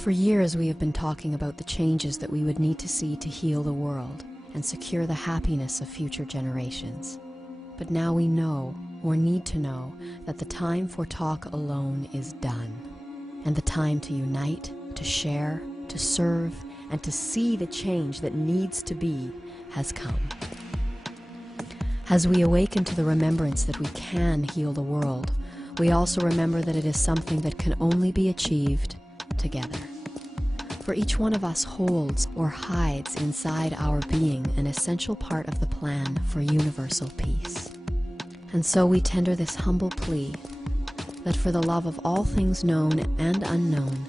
For years we have been talking about the changes that we would need to see to heal the world and secure the happiness of future generations. But now we know, or need to know, that the time for talk alone is done, and the time to unite, to share, to serve, and to see the change that needs to be has come. As we awaken to the remembrance that we can heal the world, we also remember that it is something that can only be achieved together. For each one of us holds or hides inside our being an essential part of the plan for universal peace. And so we tender this humble plea that for the love of all things known and unknown,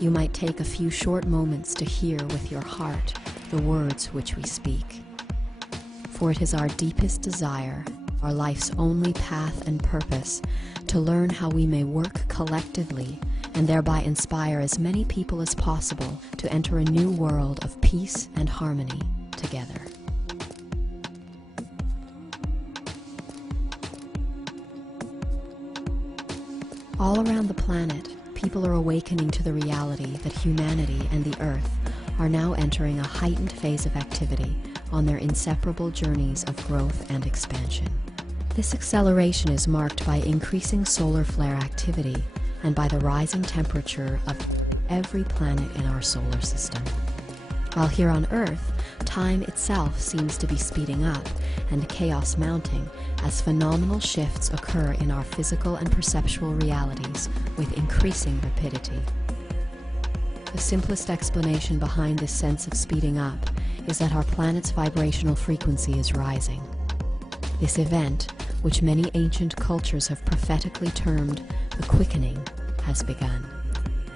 you might take a few short moments to hear with your heart the words which we speak. For it is our deepest desire, our life's only path and purpose, to learn how we may work collectively and thereby inspire as many people as possible to enter a new world of peace and harmony together. All around the planet, people are awakening to the reality that humanity and the Earth are now entering a heightened phase of activity on their inseparable journeys of growth and expansion. This acceleration is marked by increasing solar flare activity and by the rising temperature of nearly every planet in our solar system. While here on Earth, time itself seems to be speeding up and chaos mounting as phenomenal shifts occur in our physical and perceptual realities with increasing rapidity. The simplest explanation behind this sense of speeding up is that our planet's vibrational frequency is rising. This event, which many ancient cultures have prophetically termed the quickening, has begun,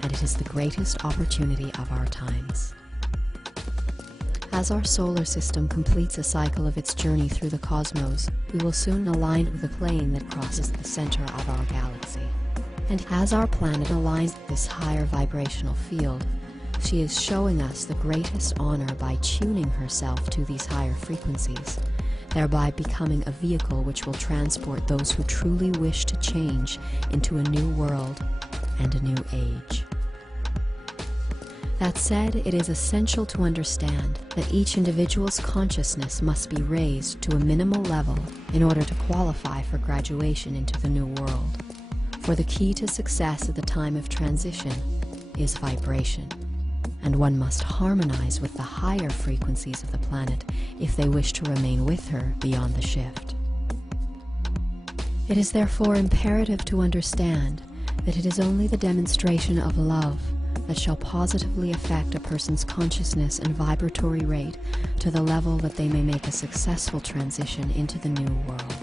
and it is the greatest opportunity of our times. As our solar system completes a cycle of its journey through the cosmos, we will soon align with the plane that crosses the center of our galaxy. And as our planet aligns with this higher vibrational field, she is showing us the greatest honor by tuning herself to these higher frequencies, thereby becoming a vehicle which will transport those who truly wish to change into a new world and a new age. That said, it is essential to understand that each individual's consciousness must be raised to a minimal level in order to qualify for graduation into the new world. For the key to success at the time of transition is vibration, and one must harmonize with the higher frequencies of the planet if they wish to remain with her beyond the shift. It is therefore imperative to understand that it is only the demonstration of love that shall positively affect a person's consciousness and vibratory rate to the level that they may make a successful transition into the new world.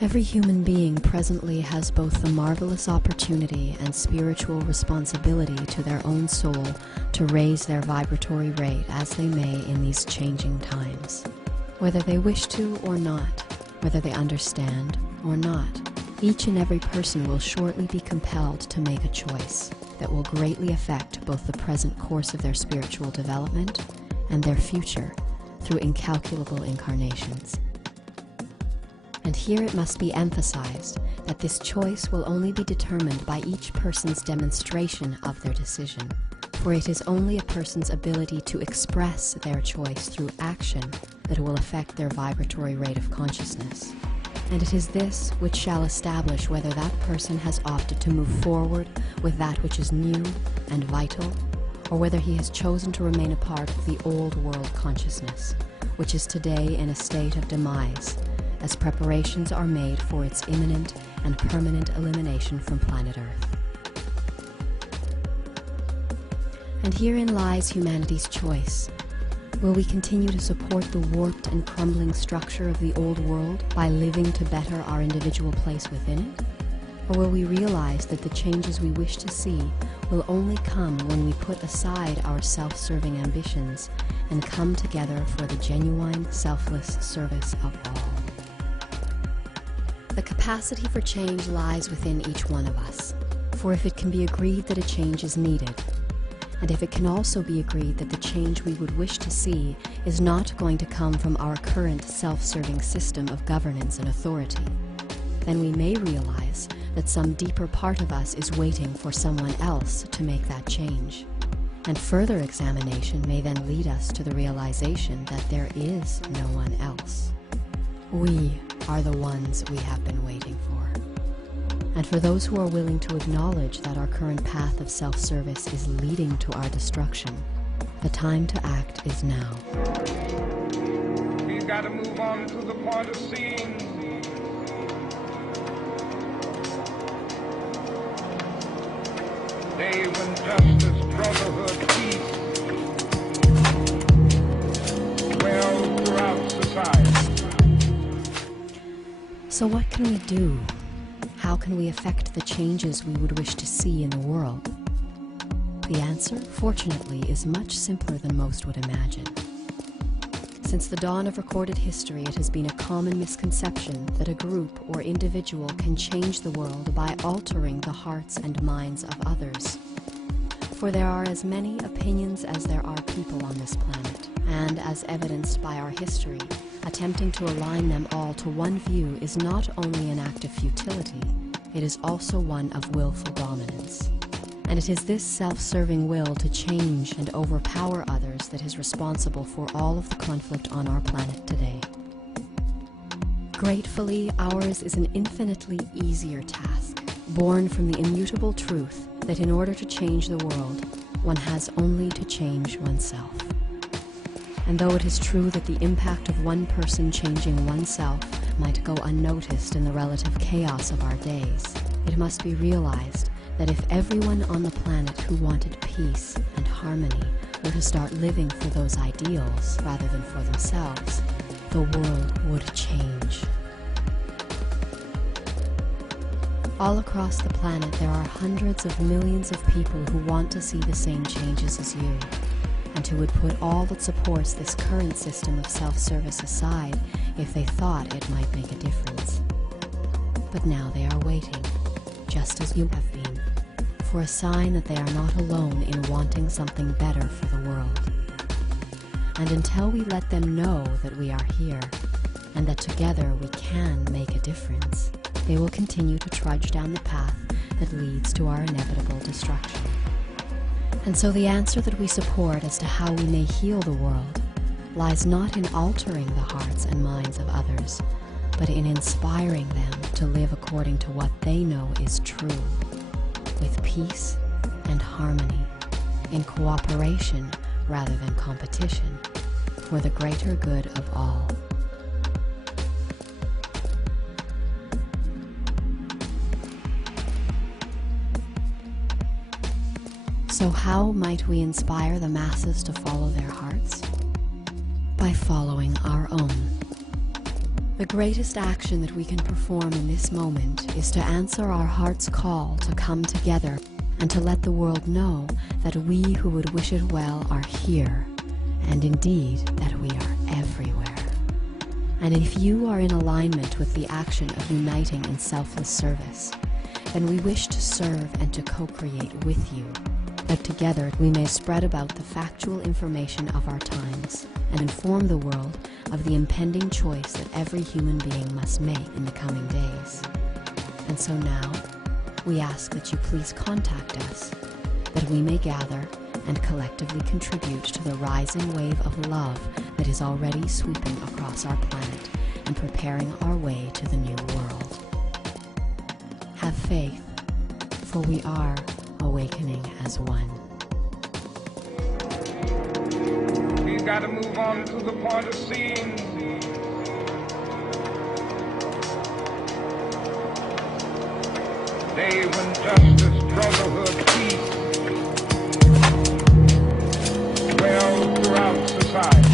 Every human being presently has both the marvelous opportunity and spiritual responsibility to their own soul to raise their vibratory rate as they may in these changing times. Whether they wish to or not, whether they understand or not, each and every person will shortly be compelled to make a choice that will greatly affect both the present course of their spiritual development and their future through incalculable incarnations. And here it must be emphasized that this choice will only be determined by each person's demonstration of their decision, for it is only a person's ability to express their choice through action that will affect their vibratory rate of consciousness. And it is this which shall establish whether that person has opted to move forward with that which is new and vital, or whether he has chosen to remain a part of the old world consciousness, which is today in a state of demise, as preparations are made for its imminent and permanent elimination from planet Earth. And herein lies humanity's choice. Will we continue to support the warped and crumbling structure of the old world by living to better our individual place within it? Or will we realize that the changes we wish to see will only come when we put aside our self-serving ambitions and come together for the genuine, selfless service of all? The capacity for change lies within each one of us, for if it can be agreed that a change is needed, And if it can also be agreed that the change we would wish to see is not going to come from our current self-serving system of governance and authority, then we may realize that some deeper part of us is waiting for someone else to make that change. And further examination may then lead us to the realization that there is no one else. We are the ones we have been waiting for. And for those who are willing to acknowledge that our current path of self-service is leading to our destruction, the time to act is now. We've got to move on to the point of seeing day when justice, brotherhood, peace dwell throughout society. So what can we do? How can we affect the changes we would wish to see in the world? The answer, fortunately, is much simpler than most would imagine. Since the dawn of recorded history, it has been a common misconception that a group or individual can change the world by altering the hearts and minds of others. For there are as many opinions as there are people on this planet, and as evidenced by our history, attempting to align them all to one view is not only an act of futility, it is also one of willful dominance. And it is this self-serving will to change and overpower others that is responsible for all of the conflict on our planet today. Gratefully, ours is an infinitely easier task, born from the immutable truth that in order to change the world, one has only to change oneself. And though it is true that the impact of one person changing oneself might go unnoticed in the relative chaos of our days, it must be realized that if everyone on the planet who wanted peace and harmony were to start living for those ideals rather than for themselves, the world would change. All across the planet, there are hundreds of millions of people who want to see the same changes as you, and who would put all that supports this current system of self-service aside if they thought it might make a difference. But now they are waiting, just as you have been, for a sign that they are not alone in wanting something better for the world. And until we let them know that we are here, and that together we can make a difference, they will continue to trudge down the path that leads to our inevitable destruction. And so the answer that we support as to how we may heal the world lies not in altering the hearts and minds of others, but in inspiring them to live according to what they know is true, with peace and harmony, in cooperation rather than competition, for the greater good of all. So how might we inspire the masses to follow their hearts? By following our own. The greatest action that we can perform in this moment is to answer our heart's call to come together and to let the world know that we who would wish it well are here, and indeed that we are everywhere. And if you are in alignment with the action of uniting in selfless service, then we wish to serve and to co-create with you, that together we may spread about the factual information of our times and inform the world of the impending choice that every human being must make in the coming days. And so now, we ask that you please contact us, that we may gather and collectively contribute to the rising wave of love that is already sweeping across our planet and preparing our way to the new world. Have faith, for we are awakening as one. We've got to move on to the point of seeing day when justice, brotherhood, peace dwell throughout society.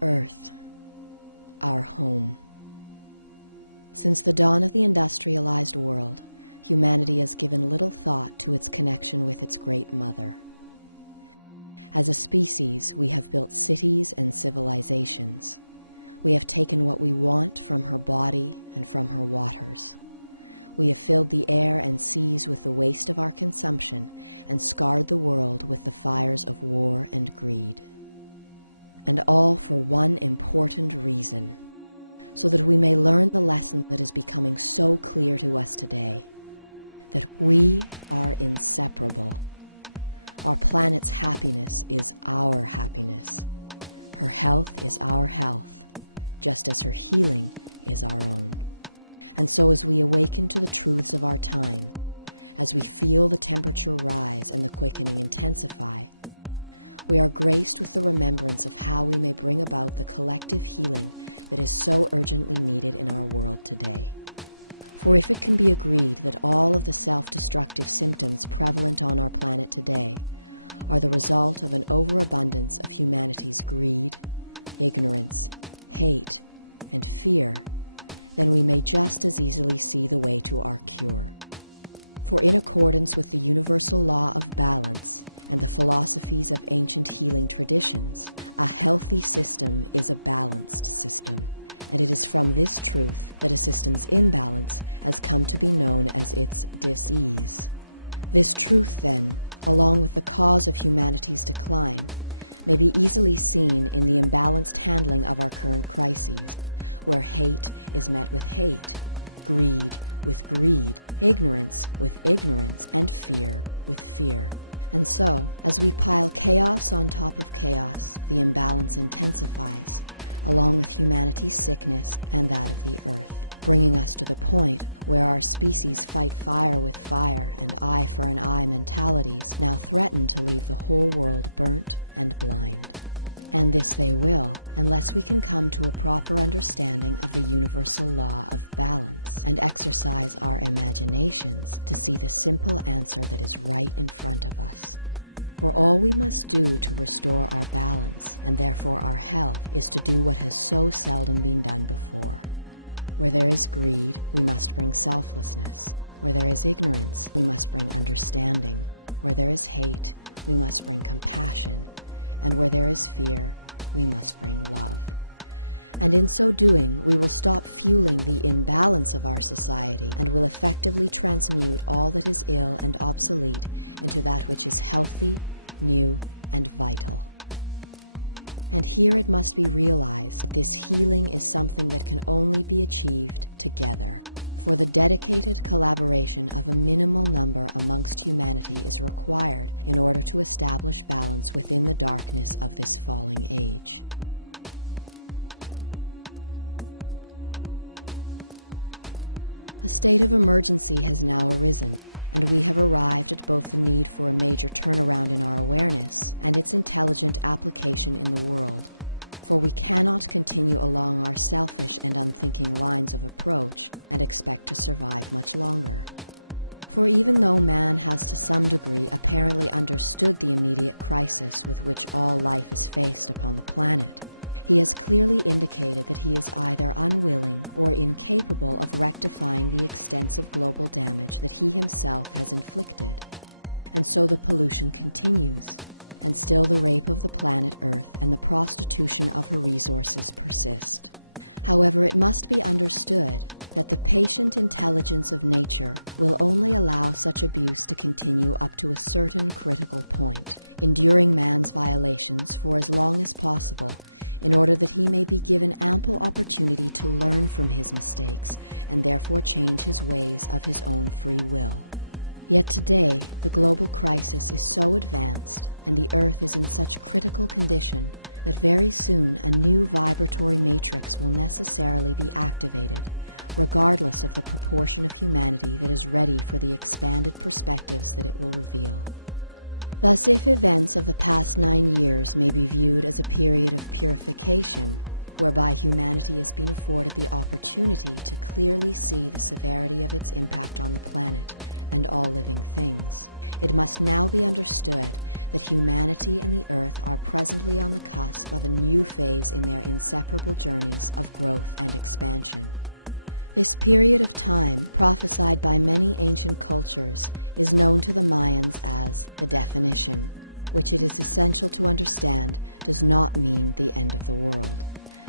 Earth, our home. Since the dawn of the industrialized world, humanity has given little thought to its connection with its great mother. As a species, we have built cities and civilizations. We have taken what we want from her body and from her waters. We have filled the air and seas with the waste of our consumption and scarred the world with the fires of war and greed. And all for one important reason, so that we may learn the lesson that is becoming so clear to us today, that we are inseparable. Our planet's happiness is our happiness. Her health is our health, just as her healing is our own. And so as we awaken to the truths of our time, as we feel the temperature rise and the quickening intensify, we are graced with the remembrance of how we may bring about the collective healing that is so urgently needed in our world today. For if it can be agreed that all of the self-destructive symptoms prevalent on our planet today are the result of an overabundance of humanity's greed, ignorance, hate, and fear, then we may just as easily see the way to our cure. For in accordance with the universal law of balance and the philosophies of ancient healing traditions, a healthy system is a balanced system, and it is from this truth that a system's imbalance has come to be known as its dis-ease. This truth, then, along with the cause of humanity's decline, may be easily seen in the imbalanced handling of our current crises, where hate is met with hate, greed with greed, ignorance with ignorance, and fear with fear. And so, as we pile chaos on top of chaos, the imbalance intensifies, along with humanity's sickness and that of the earth, bringing us to the point where our species fight fire with fire and eye for an eye mentalities now threaten to leave the whole world burnt and blind. And this they will, unless we can come to a proper understanding of the universal law of balance and exercise our imaginations to see the simple answer that is right in front of us. For all we must do to restore our balance, and therefore our health, is to do what has so seldom been done before. Where there is greed, we must bring selflessness. Where there is ignorance, we must bring understanding. Where there is hate, we must bring compassion. And where there is fear, we must bring love. And in so doing, we will stop fueling the imbalance of our society and will effectively transmute all that is ill and obsolete into that which is healthy, new, and vital. And here it must be realized that this healing is something that can only be achieved together. For the dedicated collaboration of a minimal number amongst humanity is required in order to establish balance within the darkness of this falling age. A state of emergency has now arisen, and we have arrived at both the need for a major turnaround in our awareness and its intelligent application in the world. For we cannot continue along our selfish and unthinking lines of approach and expect to survive much longer. For even though man has to some degree apparently understood the immediate crisis with which all life is faced upon the planet, he has clearly indicated that he is either unwilling or incapable of rectifying the extensive global damage that he himself has inflicted. And so the pollution continues, and still the rape of the planet Earth and the prostitution of her resources persist. However, it must be understood that the patient intelligence of nature will only allow such abuse to continue up to a certain critical point, enduring man's violations for as long as possible, in order that he may be given ample opportunity to learn from his mistakes and therefore change his ways of his own free will. Yet today, the global crisis is so advanced and the Earth is in such critical condition that very soon a new vibratory matrix will necessarily be activated, regardless of the proportion of humanity that is ready for the expanded perspectives that it will reveal. Thus, if events of the past 9 years may be viewed as a period of purification, whereby humanity has been afforded the opportunity to clearly see the severity of its impact on the planet, and all living things. It must now be understood that humanity and the Earth are presently on the cusp of a new phase in their inseparable journeys of growth and expansion. This period of time, prophesied by many ancient cultures, is known to the Mayans as the definition, which it is essential to understand does not mean the end of the world.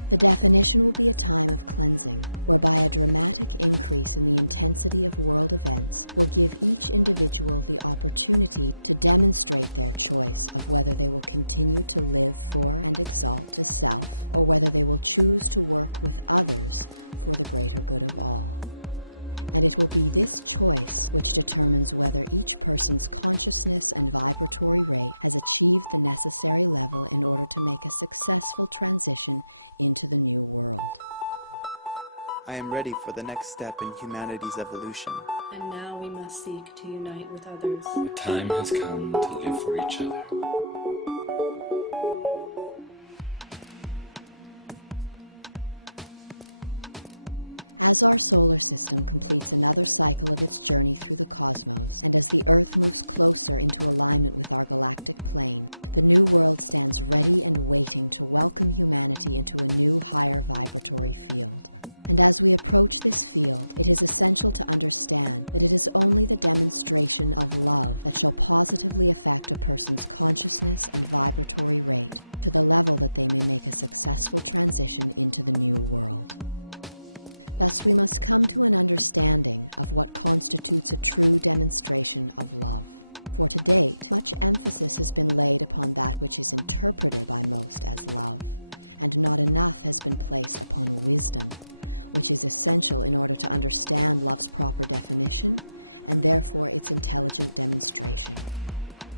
The definition will be a time of cleansing, whereby a dramatic increase in the intensity of world events will give each individual the opportunity to demonstrate their choice of whether they will continue to live for and exalt the self, or whether they will choose to work with others for the greater good of all. And it will be this choice which determines whether each person's consciousness and vibratory rate has achieved the necessary level in order to make a successful transition into the new world. I am ready for the next step in humanity's evolution. And now we must seek to unite with others. The time has come to live for each other. As our solar system completes another cycle of its journey through the cosmos, and as the Earth moves closer into alignment with our galactic plane, the new world stands ready and waiting to welcome humanity into a new, higher vibratory field. And as we approach this field, it is essential to understand that it is only the demonstration of love that shall positively affect a person's consciousness and vibratory rate to the level that they may make a successful transition into the new world. Thus, we must come to an understanding of what constitutes a true demonstration of love. For to date, much emphasis has been laid upon that which is interpreted by most as love, and not enough has been placed upon wisdom, which is essential in order to understand love's proper definition, and therefore its intelligent demonstration.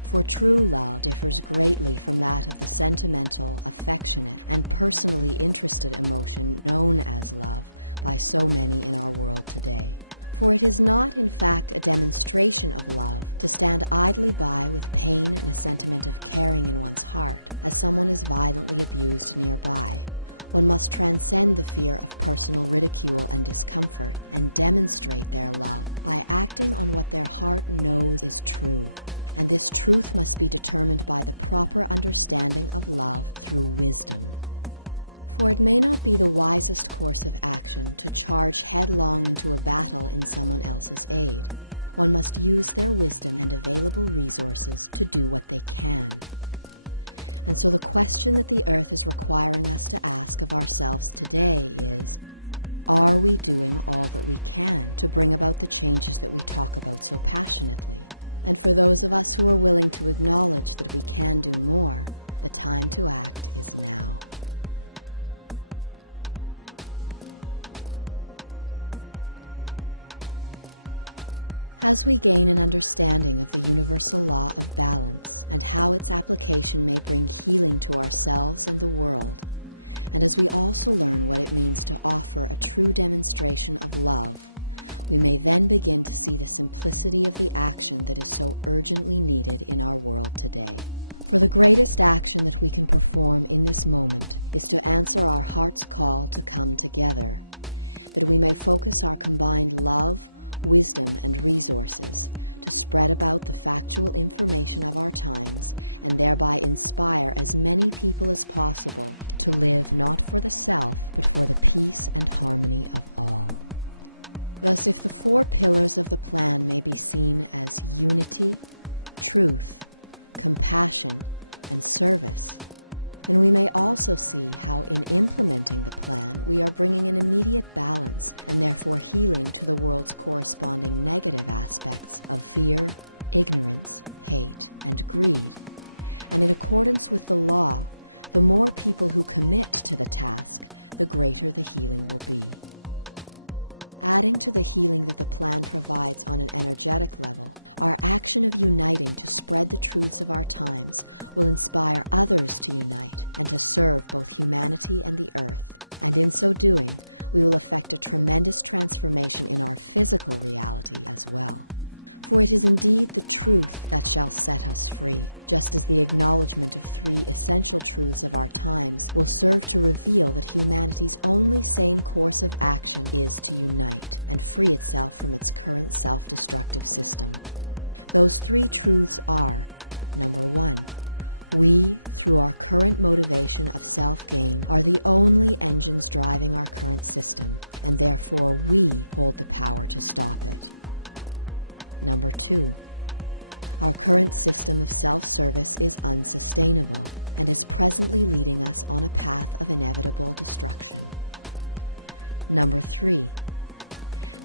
For true love differs greatly from that of the sentimental, affectionate, and personally interested emotion known as love by so many in our world today. For it is not, in fact, a demonstration of love to stand idly by with pain and a sentiment of caring in one's heart as someone is violently abused nearby. One must transcend the fear of personal ridicule and discomfort and demonstrate their love by acting on what their heart knows is true. And this truth must be determined by the proper understanding of love through wisdom. For it may not be the wisest course of action to charge headlong into a battle in someone else's aid. One must use their wisdom and available resources to do what they can. And so the question that the Earth is requiring us to ask of ourselves today is, are we doing all that we can to bring about the changes that we talk about so passionately? And for those of us who are willing to acknowledge that we can do more, the time to act is now. As we gain an understanding of the universal law of balance and how its application may bring healing to ourselves and the world, and as we also learn what it means to offer a true demonstration of love, we may then begin to see the simplicity of the action that is so urgently needed in our world today. For the greatest action that we can perform in this moment is to answer our heart's call to come together, that we may focus our combined love, wisdom, and resources to spread about the factual information of our times and thereby inspire as many people as possible to live not for the self, but for the peace and harmony of all. Thus, if the four pillars of the plan may be seen as unity, truth, compassion, and service, then we may also see how in implementing the plan we are bringing an immediate balance and therefore healing to the world's corresponding negative aspects of fear, ignorance, hate, and greed. And in accordance with the law, the more people who commit to the task, the greater the healing will be. Adding to the healing that the plan provides on an energetic level, our action of uniting to spread the truths of our times will inspire others to unite and to serve both humanity and the Earth. And in so doing, we will effect a tremendous transformation in our physical reality as well. For it is indeed the truth that shall set us free, just as the acknowledgement of 3 essential truths of our times will serve to reveal that humanity's only sane course of action is to unite and free itself from its current self-destructive system. Those 3 truths are: number 1, we, through our current motivation of self-gain, are the only engines driving our current system, and therefore we hold the power to stop it. Number 2, our current system of self-service is unsustainable and is presently leading us on a path of inevitable destruction. Number 3,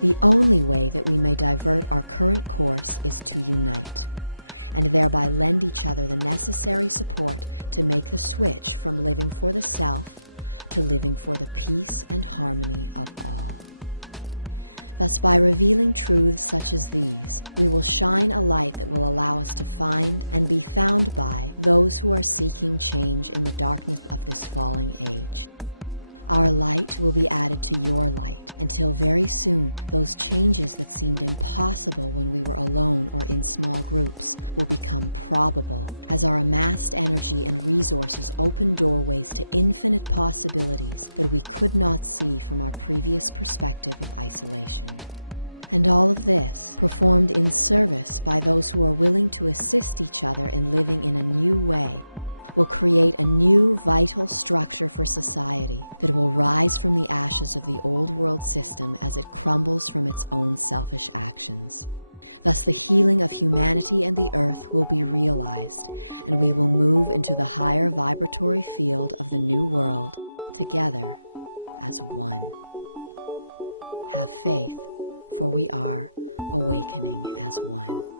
the only way that we may divert our current course is to unite, and thereby lend each other the necessary support to make the switch from living for the self to living for the peace and harmony of all. Thus, by revealing truths such as these, we will shine a light that will allow us to find and be found by those who are seeking change in the darkness of this falling age. Our light will be added to your light, until very soon those changes that seemed impossible when we were alone or in small groups will become probable, as our amassed energy and resources open doorways to infinite possibilities that we could not see from our previous perspective of isolation. And all of this, performed in service by those who are willing to assist each other in living in a new way, will create a new vital structure for society that will rise from the ashes of the old world system as it crumbles from its own selfish actions. Thus the healing of humanity and the earth will be realized, and we will move into the higher vibratory field of the new world together as one. Have faith, for we are awakening as one.